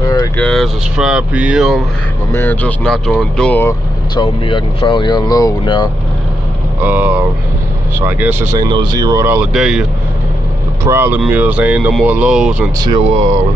Alright guys, it's 5 p.m. My man just knocked on the door, told me I can finally unload now. So I guess this ain't no $0 day. The problem is there ain't no more loads until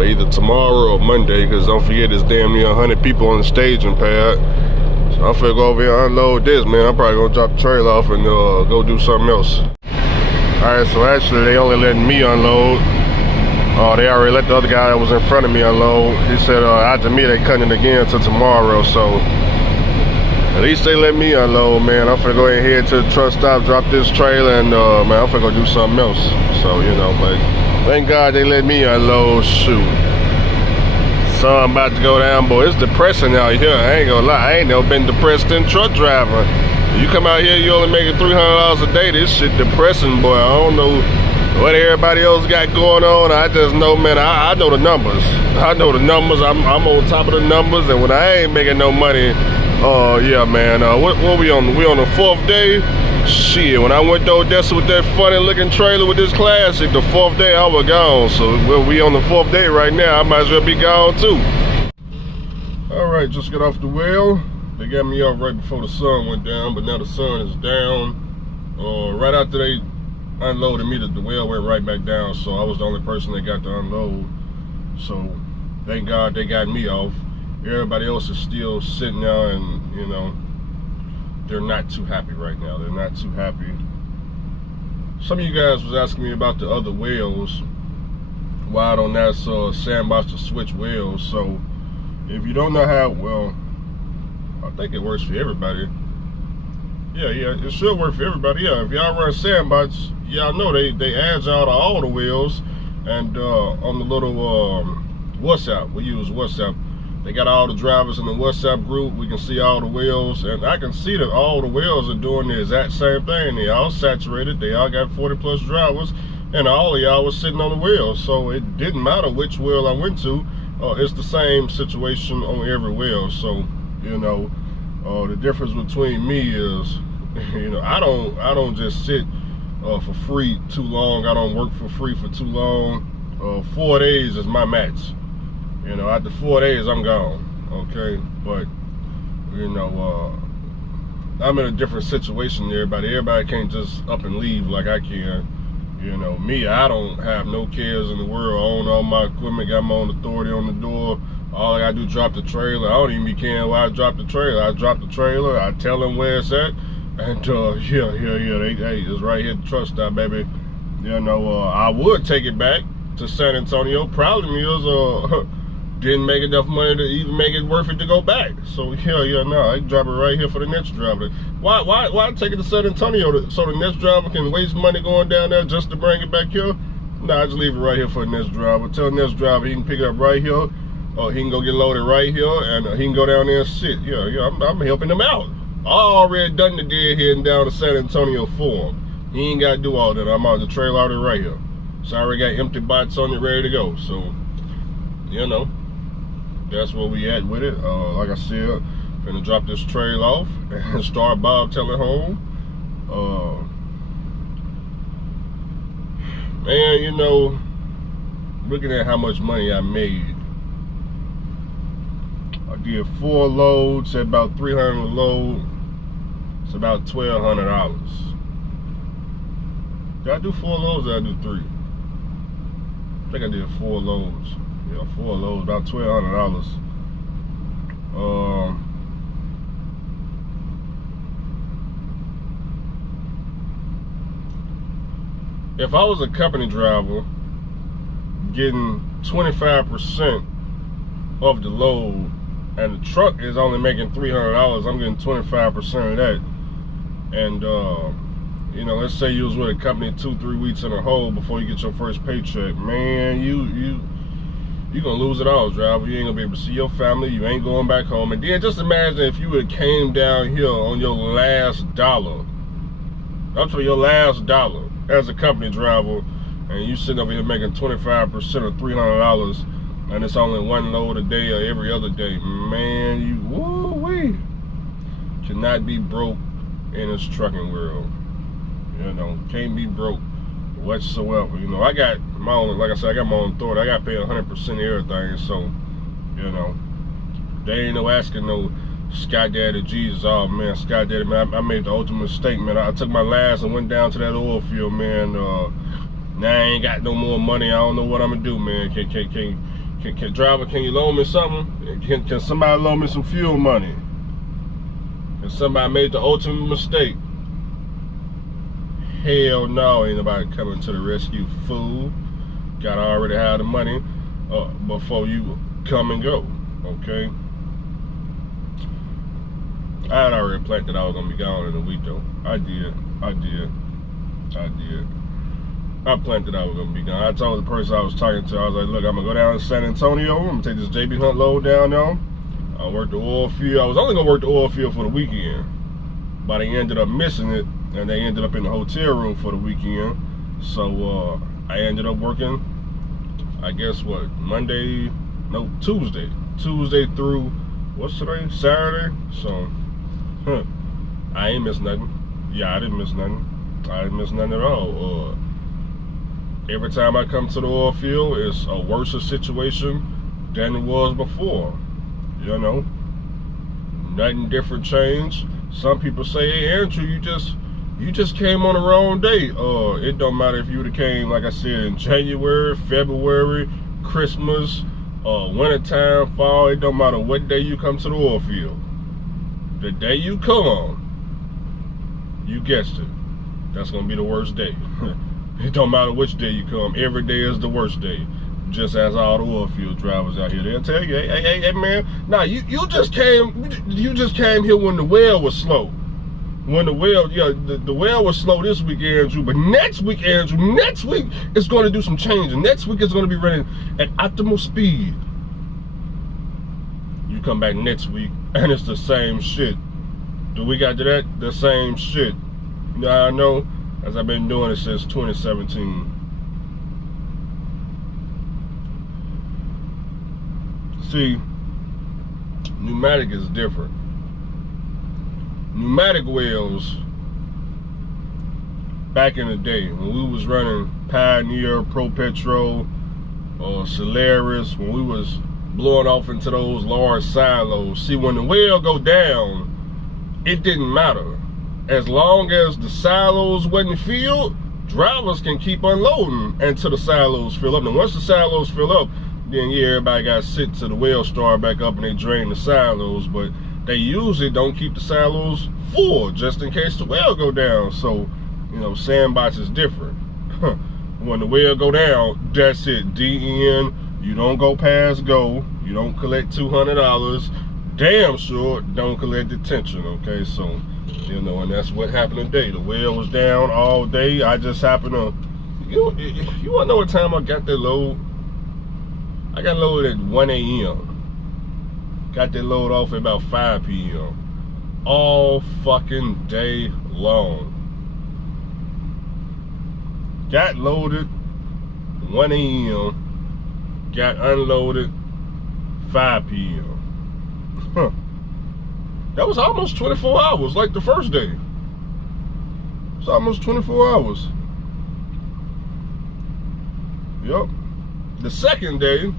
either tomorrow or Monday, because don't forget there's damn near 100 people on the staging pad. So I'm finna go over here and unload this, man. I'm probably gonna drop the trailer off and go do something else. Alright, so actually they only letting me unload. They already let the other guy that was in front of me unload. He said after me they cutting it again till tomorrow, so at least they let me unload, man. I'm finna go ahead and head to the truck stop, drop this trailer, and man, I'm finna go do something else. So, you know, but thank God they let me unload. Shoot. Sun about to go down, boy. It's depressing out here. I ain't gonna lie. I ain't never been depressed in truck driving. You come out here, you only making $300 a day. This shit depressing, boy. I don't know what everybody else got going on. I just know, man, I know the numbers. I know the numbers. I'm on top of the numbers, and when I ain't making no money, yeah, man. What we on? We on the 4th day? Shit, when I went to Odessa with that funny looking trailer with this classic, the 4th day I was gone. So we on the 4th day right now. I might as well be gone too. All right, just got off the well. They got me off right before the sun went down, but now the sun is down. Right after they unloaded me, the well went right back down, so I was the only person that got to unload. So thank God they got me off. Everybody else is still sitting there, and you know, they're not too happy right now. They're not too happy. Some of you guys was asking me about the other wells, why I don't ask Sandbox to switch wells. So if you don't know how, well, I think it works for everybody. Yeah, it should work for everybody. Yeah, if y'all run Sandbox, y'all know they add y'all to all the wells, and on the little WhatsApp, we use WhatsApp. They got all the drivers in the WhatsApp group. We can see all the wells, and I can see that all the wells are doing the exact same thing. They all saturated. They all got 40+ drivers, and all of y'all was sitting on the wells. So it didn't matter which well I went to. It's the same situation on every well. So, you know, the difference between me is, you know, I don't just sit for free too long. I don't work for free for too long. 4 days is my max. You know, after 4 days, I'm gone. Okay, but you know, I'm in a different situation than everybody. Everybody can't just up and leave like I can. You know, me, I don't have no cares in the world. I own all my equipment, got my own authority on the door. All I gotta do is drop the trailer. I don't even be caring where I drop the trailer. I drop the trailer, I tell them where it's at, and yeah, hey, it's right here at the truck stop, baby. You know, I would take it back to San Antonio. Problem is, didn't make enough money to even make it worth it to go back. So yeah, no, I can drop it right here for the next driver. Why take it to San Antonio so the next driver can waste money going down there just to bring it back here? Nah, I just leave it right here for the next driver. Tell the next driver he can pick it up right here. He can go get loaded right here, and he can go down there and sit. Yeah, I'm helping him out. I already done the deadheading down to San Antonio for him. He ain't got to do all that. I'm out the trailer out right here. So I already got empty bots on it ready to go. So, you know, that's where we at with it. Like I said, gonna drop this trailer off and start bobtailing home. Man, you know, looking at how much money I made, I did 4 loads at about $300 a load. It's about $1,200. Did I do 4 loads or did I do 3? I think I did 4 loads. Yeah, 4 loads, about $1,200. If I was a company driver getting 25% of the load, and the truck is only making $300, I'm getting 25% of that. And you know, let's say you was with a company 2-3 weeks in a hole before you get your first paycheck, man, you're gonna lose it all, driver. You ain't gonna be able to see your family. You ain't going back home. And then just imagine if you would have came down here on your last dollar. Up to your last dollar as a company driver, and you sitting over here making 25% of $300, and it's only 1 load a day or every other day. Man, you woo-wee cannot be broke in this trucking world. You know, can't be broke. whatsoever. You know, I got my own, like I said, I got my own authority. I got to pay 100% of everything. So, you know, they ain't no asking no Sky Daddy Jesus. Oh man, Sky Daddy, man, I made the ultimate mistake, man. I took my last and went down to that oil field, man. Now I ain't got no more money. I don't know what I'm gonna do, man. Can driver, can you loan me something? Can somebody loan me some fuel money? And somebody made the ultimate mistake. Hell no, ain't nobody coming to the rescue, fool. Gotta already have the money before you come and go, okay? I had already planned that I was gonna be gone in a week though. I did. I planned that I was gonna be gone. I told the person I was talking to, I was like, look, I'm gonna go down to San Antonio. I'm gonna take this JB Hunt load down there. I worked the oil field. I was only gonna work the oil field for the weekend, but they ended up missing it, and they ended up in the hotel room for the weekend. So I ended up working, I guess what, Tuesday through, what's today? Saturday. So I ain't missed nothing. Yeah, I didn't miss nothing. I didn't miss nothing at all. Every time I come to the oil field, it's a worse situation than it was before. You know, nothing different changed. Some people say, hey Andrew, you just came on the wrong day. It don't matter if you would have came, like I said, in January, February, Christmas, wintertime, fall. It don't matter what day you come to the oil field. The day you come, you guessed it, that's gonna be the worst day. It don't matter which day you come. Every day is the worst day. Just as all the oil field drivers out here, they'll tell you, hey man, nah, you just came here when the well was slow. When the well, yeah, the well was slow this week, Andrew, but next week, Andrew, next week it's going to do some changing. Next week it's going to be running at optimal speed. You come back next week and it's the same shit. The week after that, the same shit. You know how I know? As I've been doing it since 2017. See, pneumatic is different. Pneumatic wells, back in the day, when we was running Pioneer, Pro Petrol, or Solaris, when we was blowing off into those large silos, see, when the well go down, it didn't matter. As long as the silos wasn't filled, drivers can keep unloading until the silos fill up. And once the silos fill up, then yeah, everybody got to sit till the well start back up and they drain the silos. But they usually don't keep the silos full just in case the well go down. So, you know, sandbox is different. When the well go down, that's it. DN, you don't go past go. You don't collect $200. Damn sure don't collect detention, okay? So, you know, and that's what happened today. The well was down all day. I just happened to, you want to know what time I got that load? I got loaded at 1 a.m. Got that load off at about 5 p.m. All fucking day long. Got loaded 1 a.m. Got unloaded 5 p.m. Huh. That was almost 24 hours, like the first day. It's almost 24 hours. Yep. The second day,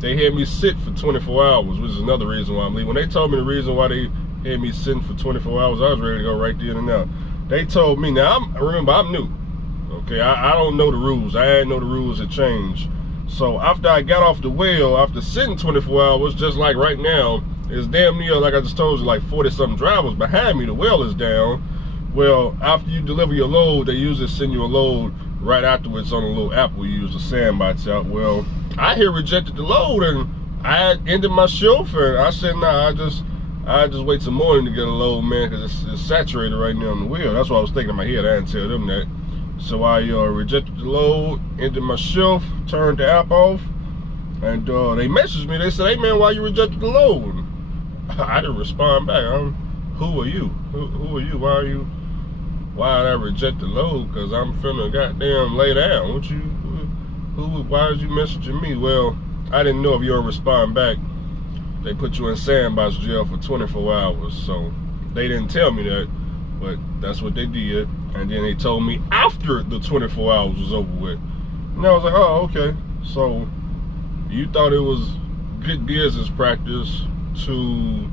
they had me sit for 24 hours, which is another reason why I'm leaving. When they told me the reason why they had me sitting for 24 hours, I was ready to go right there and now. They told me, now remember, I'm new. Okay, I don't know the rules. I didn't know the rules had changed. So after I got off the well, after sitting 24 hours, just like right now, it's damn near, like I just told you, like 40-something drivers behind me. The well is down. Well, after you deliver your load, they usually send you a load right afterwards on a little app we use, the sandbox out. Well, I here rejected the load and I ended my shift and I said, nah, I just wait till morning to get a load, man, because it's saturated right now on the wheel. That's what I was thinking in my head. I didn't tell them that. So I rejected the load, ended my shift, turned the app off, and they messaged me. They said, hey man, why you rejected the load? I didn't respond back. Who are you? Who are you? Why did I reject the load? Because I'm finna goddamn lay down. Why did you messaging me? Well, I didn't know if you don't respond back, they put you in sandbox jail for 24 hours. So they didn't tell me that, but that's what they did. And then they told me after the 24 hours was over with. And I was like, oh, okay. So you thought it was good business practice to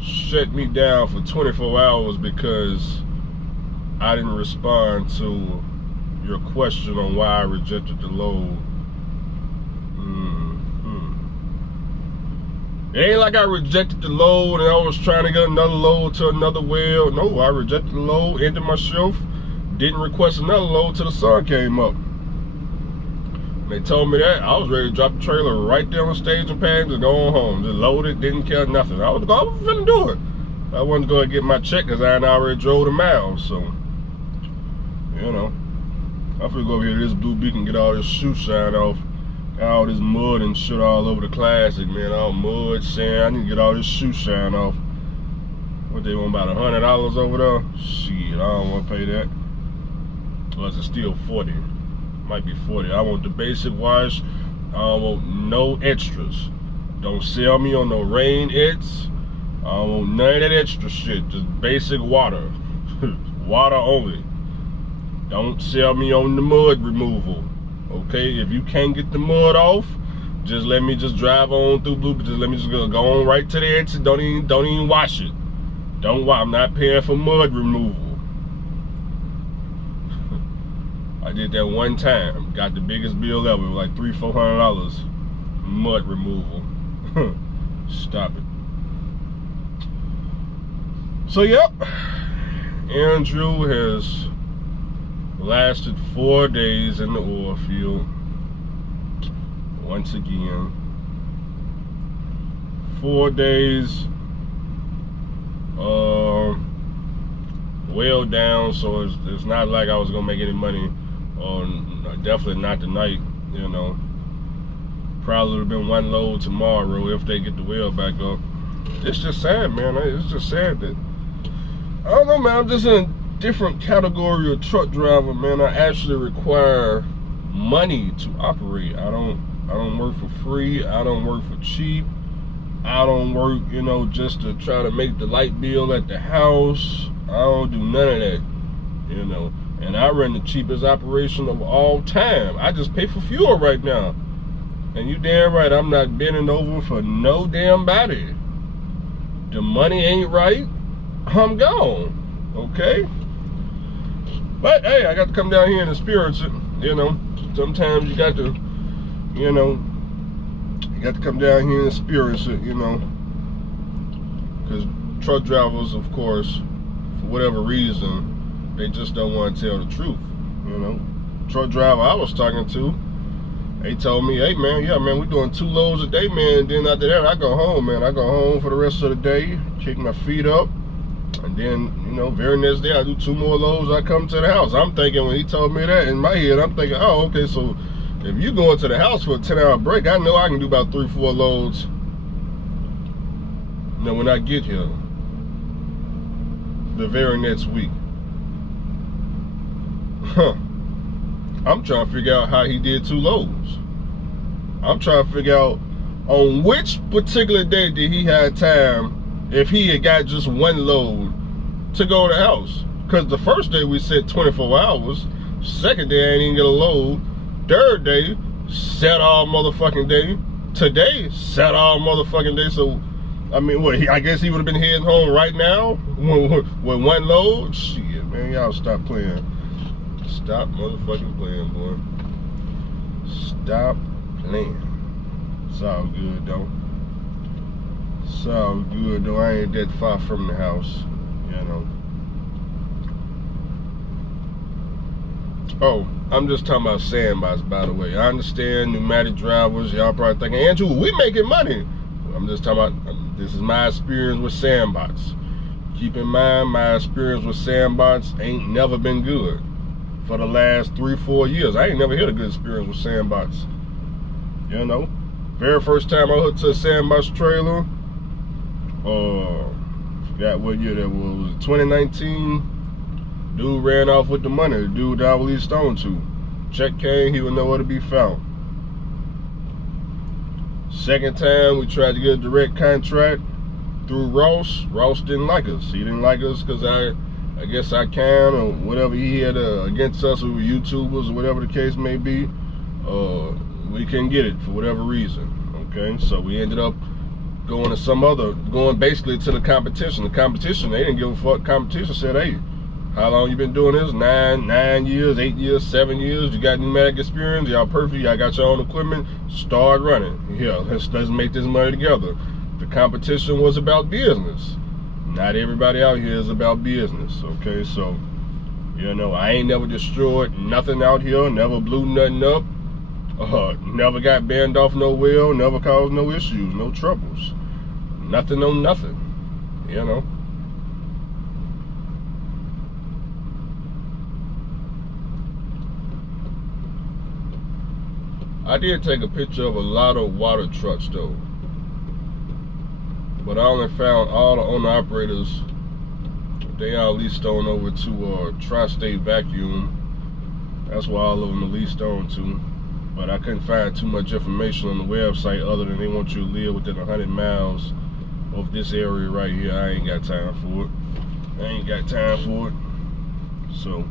shut me down for 24 hours because I didn't respond to your question on why I rejected the load. It ain't like I rejected the load and I was trying to get another load to another well. No, I rejected the load, ended my shift, didn't request another load till the sun came up. When they told me that, I was ready to drop the trailer right there on staging pads and go on home. Just load it, didn't care nothing. I was finna do it. I wanted to go and get my check because I had already drove the miles. So, you know, I finna go over here to this Blue Beacon and get all this shoe shine off. Got all this mud and shit all over the Classic, man. All mud, sand. I need to get all this shoe shine off. What they want, about $100 over there? Shit, I don't want to pay that. Or is it still 40? Might be 40. I want the basic wash. I don't want no extras. Don't sell me on no rain its. I don't want none of that extra shit. Just basic water. Water only. Don't sell me on the mud removal. Okay, if you can't get the mud off, just let me just drive on through Blue. Just let me just go on right to the exit. Don't even wash it. Don't wash. I'm not paying for mud removal. I did that one time. Got the biggest bill ever, like $300-400 mud removal. Stop it. So yep, Andrew has lasted 4 days in the oil field. Once again, 4 days well down, so it's not like I was gonna make any money on, definitely not tonight, you know. Probably would have been one load tomorrow if they get the well back up. It's just sad, man. It's just sad that, I don't know, man, I'm just in a different category of truck driver, man. I actually require money to operate. I don't work for free. I don't work for cheap. I don't work, you know, just to try to make the light bill at the house. I don't do none of that, you know. And I run the cheapest operation of all time. I just pay for fuel right now. And you damn right, I'm not bending over for no damn body. The money ain't right, I'm gone, okay? But hey, I got to come down here and experience it, you know. Sometimes you got to, you know, you got to come down here and experience it, you know. Because truck drivers, of course, for whatever reason, they just don't want to tell the truth, you know. Truck driver I was talking to, they told me, hey man, yeah man, we're doing 2 loads a day, man. And then after that, I go home, man. I go home for the rest of the day, kick my feet up. And then, you know, very next day, I do 2 more loads, I come to the house. I'm thinking, when he told me that, in my head, I'm thinking, oh, okay, so if you going to the house for a 10-hour break, I know I can do about 3-4 loads, you know, when I get here the very next week. I'm trying to figure out how he did 2 loads. I'm trying to figure out on which particular day did he have time, if he had got just 1 load, to go to the house. Because the first day we said 24 hours. Second day I ain't even get a load. Third day, set all motherfucking day. Today, set all motherfucking day. So, I mean, what? I guess he would have been heading home right now with 1 load? Shit, man, y'all stop playing. Stop motherfucking playing, boy. Stop playing. It's all good, though. It's all good, though. I ain't that far from the house, you know. Oh, I'm just talking about sandbox, by the way. I understand pneumatic drivers. Y'all probably thinking, Andrew, we making money. I'm just talking about, this is my experience with sandbox. Keep in mind, my experience with sandbox ain't never been good. For the last 3-4 years, I ain't never had a good experience with sandbox. You know, very first time I hooked to a sandbox trailer, forgot what year that was. 2019. Dude ran off with the money. The dude that I was leased on to. Check came, he would nowhere to be found. Second time, we tried to get a direct contract through Ross. Ross didn't like us. He didn't like us because I I guess I can, or whatever he had against us, we were YouTubers, or whatever the case may be. We couldn't get it for whatever reason. Okay, so we ended up going basically to the competition. The competition, they didn't give a fuck. Competition said, hey, how long you been doing this? 9 years, 8 years, 7 years. You got pneumatic experience. Y'all perfect. Y'all got your own equipment. Start running. Yeah, let's make this money together. The competition was about business. Not everybody out here is about business. Okay, so I ain't never destroyed nothing out here. Never blew nothing up. Never got banned off no well. Never caused no issues, no troubles. Nothing on nothing. I did take a picture of a lot of water trucks though, but I only found all the owner-operators. They all leased on over to Tri-State Vacuum. That's why all of them are leased on to. But I couldn't find too much information on the website other than they want you to live within 100 miles of this area right here. I ain't got time for it. So,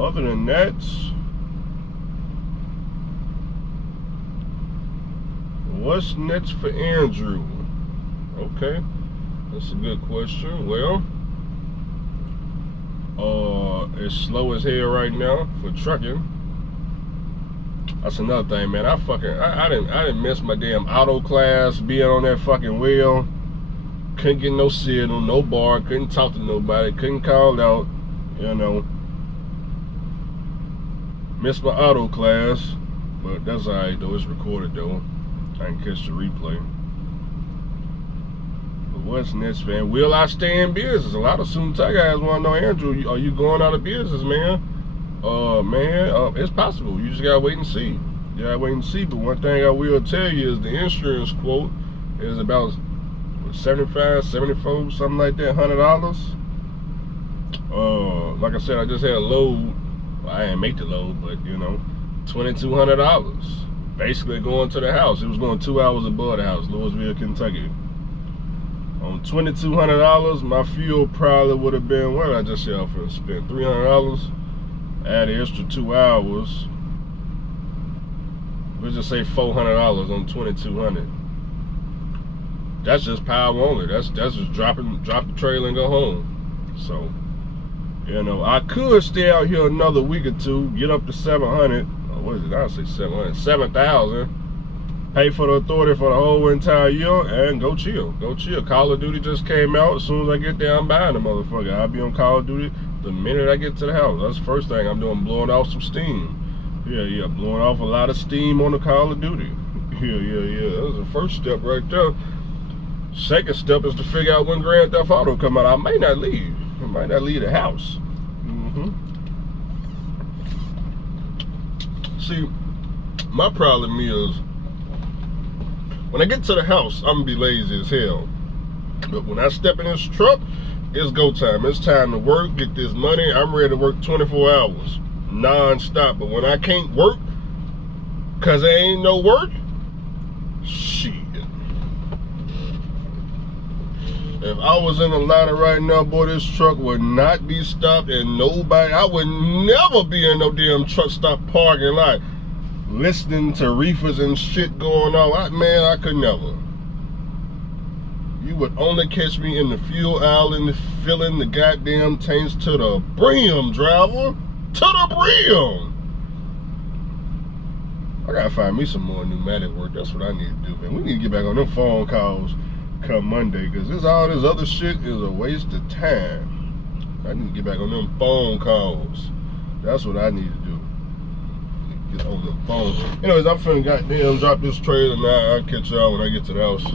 other than that, what's next for Andrew? Okay, that's a good question. Well, it's slow as hell right now for trucking. That's another thing, man. I didn't miss my damn auto class, being on that fucking wheel. Couldn't get no signal, no bar, couldn't talk to nobody, couldn't call out, Missed my auto class, but that's alright though, it's recorded though. I can catch the replay. But what's next, man? Will I stay in business? A lot of Suntai guys want to know, Andrew, are you going out of business, man? It's possible. You just gotta wait and see. But one thing I will tell you is the insurance quote is about $75, $74, something like that, $100. Like I said, I just had a load. Well, I didn't make the load, but $2,200. Basically going to the house. It was going 2 hours above the house, Louisville, Kentucky. On $2,200, my fuel probably would have been, what did I just say? I spent $300. Add an extra 2 hours. Let's just say $400 on $2,200. That's just power only. That's just drop the trailer and go home. So, I could stay out here another week or two, get up to 700. What is it? I'll say 700, 7,000. Pay for the authority for the whole entire year and go chill. Call of Duty just came out. As soon as I get there, I'm buying the motherfucker. I'll be on Call of Duty the minute I get to the house. That's the first thing I'm doing, blowing off some steam. Yeah, blowing off a lot of steam on the Call of Duty. Yeah. That's the first step right there. Second step is to figure out when Grand Theft Auto come out. I might not leave. I might not leave the house. See, my problem is, when I get to the house, I'm gonna be lazy as hell. But when I step in this truck, it's go time. It's time to work, get this money. I'm ready to work 24 hours, non-stop. But when I can't work, cause there ain't no work, shit. If I was in Atlanta right now, boy, this truck would not be stopped, and I would never be in no damn truck stop parking lot listening to reefers and shit going on. I could never. You would only catch me in the fuel island filling the goddamn tanks to the brim, driver. To the brim. I gotta find me some more pneumatic work. That's what I need to do, man. We need to get back on them phone calls come Monday, because all this other shit is a waste of time. I need to get back on them phone calls. That's what I need to do. Get on the phone. Anyways, I'm finna goddamn drop this trailer now. I'll catch y'all when I get to the house.